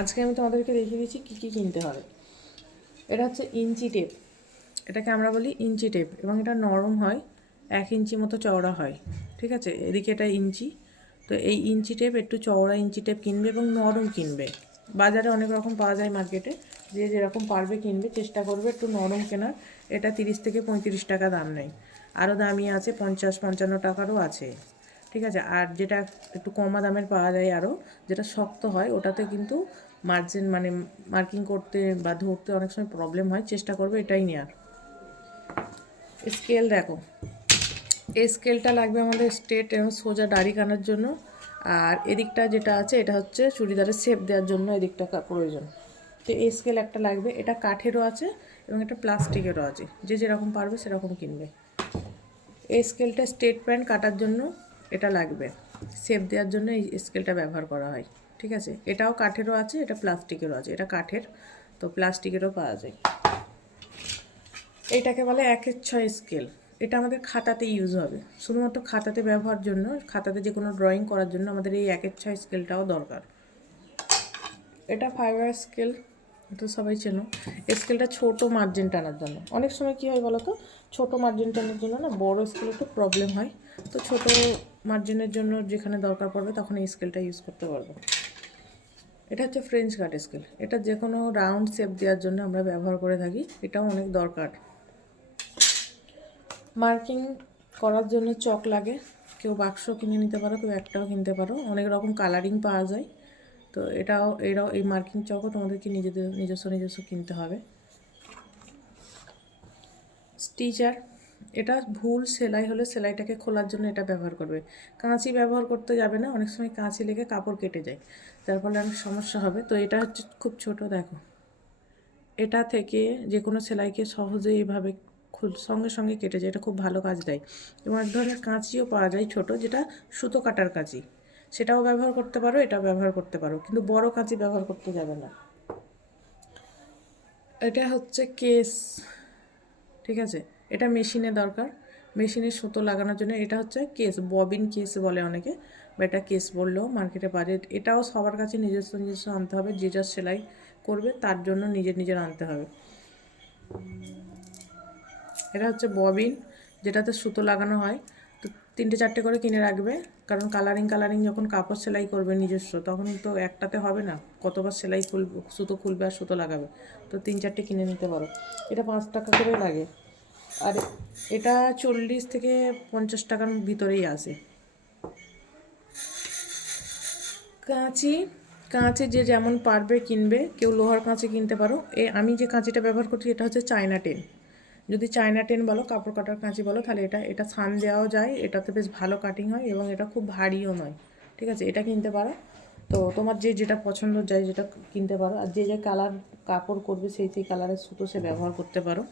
আজকে আমি তোমাদেরকে দেখিয়ে দিচ্ছি কী কী কিনতে হবে। এটা হচ্ছে ইঞ্চি টেপ। এটাকে আমরা বলি ইঞ্চি টেপ এবং এটা নরম হয়, এক ইঞ্চি মতো চওড়া হয়, ঠিক আছে? এদিকে এটা ইঞ্চি। তো এই ইঞ্চি টেপ একটু চওড়া ইঞ্চি টেপ কিনবে এবং নরম কিনবে। বাজারে অনেক রকম পাওয়া যায় মার্কেটে। যে যেরকম পারবে কিনবে, চেষ্টা করবে একটু নরম কেনার। এটা তিরিশ থেকে পঁয়ত্রিশ টাকা দাম নেই আরও দামি আছে, পঞ্চাশ, পঞ্চান্ন টাকারও আছে। ঠিক আছে? আর যেটা একটু কমা দামের পাওয়া যায় আরও যেটা শক্ত হয়, ওটাতে কিন্তু মার্জিন মানে মার্কিং করতে বা ধরতে অনেক সময় প্রবলেম হয়, চেষ্টা করবে এটাই নেওয়ার স্কেল দেখো। এই স্কেলটা লাগবে আমাদের স্ট্রেট এবং সোজা দাড়ি কানার জন্য। আর এদিকটা যেটা আছে, এটা হচ্ছে চুড়িদারের শেপ দেওয়ার জন্য এদিকটা প্রয়োজন। তো এই স্কেল একটা লাগবে। এটা কাঠেরও আছে এবং এটা প্লাস্টিকেরও আছে। যে যেরকম পারবে সেরকম কিনবে। এই স্কেলটা স্টেট প্যান্ট কাটার জন্য এটা লাগবে। শেপ দেওয়ার জন্য এই স্কেলটা ব্যবহার করা হয়, ঠিক আছে? এটাও কাঠেরও আছে, এটা প্লাস্টিকেরও আছে, এটা কাঠের, তো প্লাস্টিকেরও পাওয়া যায়। এটাকে বলে একের ছয় স্কেল এটা আমাদের খাতাতে ইউজ হবে, শুধুমাত্র খাতাতে ব্যবহার জন্য, খাতাতে যে কোনো ড্রয়িং করার জন্য আমাদের এই একের ছয় স্কেলটাও দরকার। এটা ফাইবার স্কেল এটা সবাই চেনো। স্কেলটা ছোটো মার্জিন টানার জন্য। অনেক সময় কী হয় বলো তো ছোটো মার্জিন টানার জন্য না, বড় স্কেলে একটু প্রবলেম হয়। তো ছোটো মার্জিনের জন্য যেখানে দরকার পড়বে তখন এই স্কেলটা ইউজ করতে পারব। এটা হচ্ছে ফ্রেঞ্চ কাট স্কেল এটা যে কোনো রাউন্ড শেপ দেওয়ার জন্য আমরা ব্যবহার করে থাকি। এটাও অনেক দরকার। মার্কিং করার জন্য চক লাগে। কেউ বাক্স কিনে নিতে পারো, কেউ একটাও কিনতে পারো। অনেক রকম কালারিং পাওয়া যায়। তো এটাও, এরাও এই মার্কিং চকও তোমাদেরকে নিজেদের নিজস্ব নিজস্ব কিনতে হবে। স্টিচার এটা ভুল সেলাই হলে সেলাইটাকে খোলার জন্য এটা ব্যবহার করবে। কাঁচি ব্যবহার করতে যাবে না, অনেক সময় কাঁচি লেগে কাপড় কেটে যায়। যার ফলে অনেক সমস্যা হবে। তো এটা হচ্ছে খুব ছোট, দেখো। এটা থেকে যে কোনো সেলাইকে সহজে এইভাবে সঙ্গে সঙ্গে কেটে যায়। এটা খুব ভালো কাজ দেয়। এবং এক ধরনের কাঁচিও পাওয়া যায় ছোট, যেটা সুতো কাটার কাঁচি। সেটাও ব্যবহার করতে পারো, এটাও ব্যবহার করতে পারো। কিন্তু বড় কাঁচি ব্যবহার করতে যাবে না। এটা হচ্ছে কেস, ঠিক আছে? এটা মেশিনে দরকার। মেশিনে সুতো লাগানোর জন্য এটা হচ্ছে কেস, ববিন কেস বলে অনেকে, বা এটা কেস বললেও মার্কেটে পারে এটাও সবার কাছে নিজস্ব নিজস্ব আনতে হবে, যে যা সেলাই করবে তার জন্য নিজের নিজের আনতে হবে। এটা হচ্ছে ববিন, যেটাতে সুতো লাগানো হয়। তো তিনটে চারটে করে কিনে রাখবে, কারণ কালারিং কালারিং যখন কাপড় সেলাই করবে নিজস্ব, তখন তো একটাতে হবে না, কতবার সেলাই খুলবে, সুতো খুলবে আর সুতো লাগাবে। তো তিন চারটে কিনে নিতে পারো। এটা পাঁচ টাকা করে লাগে। আর, এটা চল্লিশ থেকে পঞ্চাশ টাকার ভিতরেই আসে। কাঁচি কাঁচি যে যেমন পারবে কিনবে, কেউ লোহার কাঁচি কিনতে পারো। এ, আমি যে কাঁচিটা ব্যবহার করছি, এটা হচ্ছে চায়না টেন। যদি চায়না টেন বলো, কাপড় কাটার কাঁচি বলো, তাহলে এটা এটা সান দেওয়াও যায়, এটাতে বেশ ভালো কাটিং হয় এবং এটা খুব ভারীও নয়। ঠিক আছে? এটা কিনতে পারো। তো তোমার যে যেটা পছন্দ যায়, যেটা কিনতে পারো। আর যে যে কালার কাপড় করবে, সেই সেই কালারের সুতো সে ব্যবহার করতে পারো।